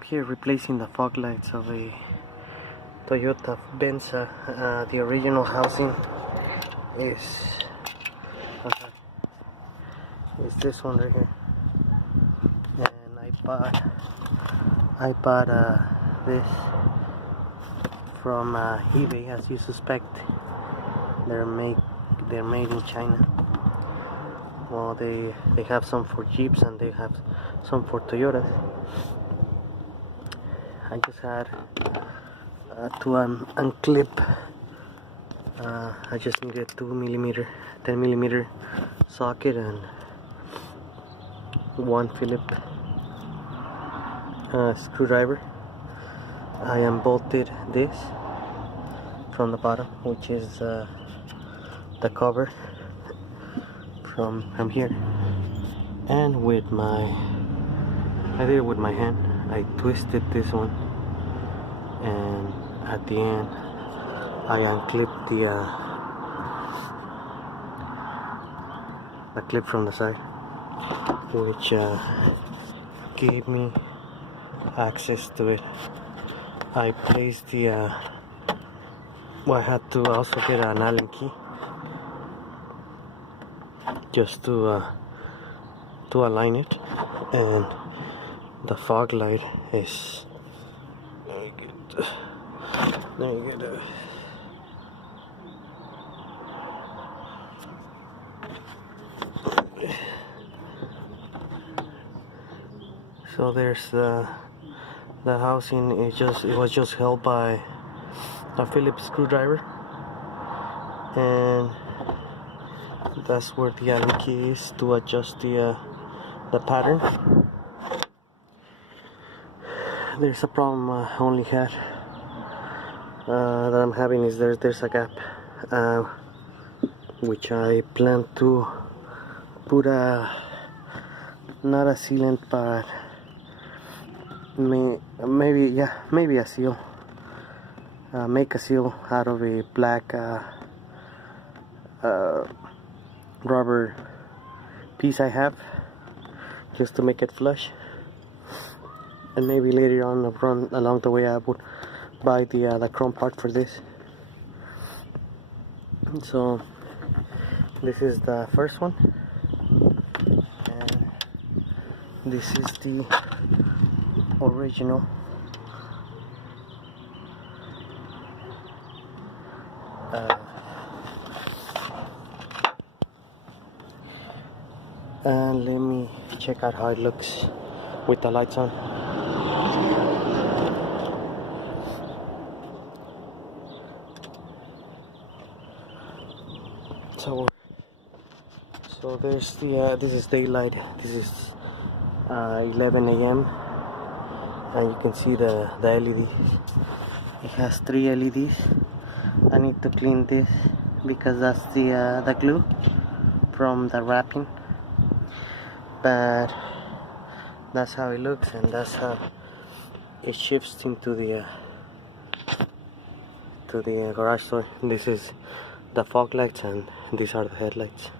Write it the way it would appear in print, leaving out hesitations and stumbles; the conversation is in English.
I'm here replacing the fog lights of a Toyota Venza. The original housing is this one right here, and I bought this from eBay. As you suspect, they're made in China. Well, they have some for Jeeps and they have some for Toyotas. I just had to unclip. I just needed 2mm, 10mm socket and 1 Phillips screwdriver. I unbolted this from the bottom, which is the cover from here, and I did it with my hand. I twisted this one, and at the end I unclipped the clip from the side, which gave me access to it. I placed I had to also get an Allen key just to align it, and the fog light is there you go. So there's the housing. It was just held by a Phillips screwdriver, and that's where the Allen key is to adjust the pattern. There's a problem I only had that I'm having is there's a gap, which I plan to put not a sealant, but maybe a seal. Make a seal out of a black rubber piece I have, just to make it flush, and maybe later on along the way I would buy the chrome part for this. So this is the first one, and this is the original. And let me check out how it looks with the lights on. So there's this is daylight. This is 11 a.m. and you can see the LEDs. It has 3 LEDs. I need to clean this because that's the glue from the wrapping, but that's how it looks, and that's how it shifts into the garage door. This is the fog lights, and these are the headlights.